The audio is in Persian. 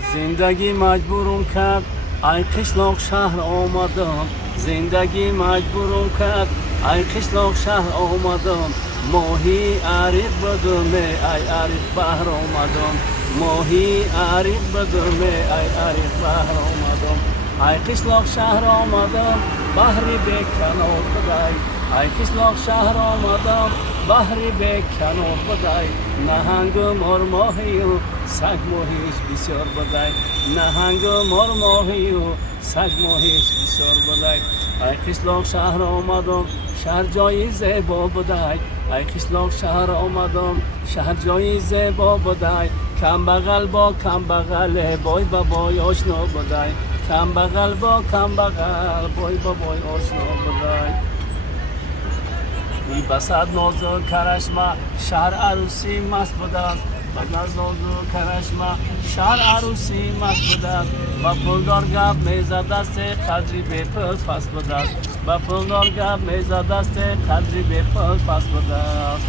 زندگی مجبورم کرد ای قشلاق شهر آمدم. زندگی مجبورم کرد ای قشلاق شهر آمدم. ماهی عریق بدم ای عریق بحر آمدم. ماهی عریق بدم ای عریق بحر آمدم. ای قشلاق شهر آمدم بحری به کنار بدای. ای قشلاق شهر آمدم بحری به کنار بدای. نهنگ مار ماهی و سگ ماهیش بسیار بدای. نهنگ مار ماهی و سگ ماهیش بسیار بدای. ای قشلاق شهر آمدم شهر جای زیبا بدای. ای قشلاق شهر آمدم شهر جای زیبا بدای. کم بغل با کم بغل بای با بای آشنا بدای. کم بغل با کم بغل بای با بای آشنا بدای. ای بسد نازو کرشمه شهر عروسی مست بوده است. بسد نازو کرشمه شهر عروسی مست بوده است. با پولدار گپ میزد است قدری به پل پس بوده است. با پولدار گپ میزد است قدری به پل پس بوده است.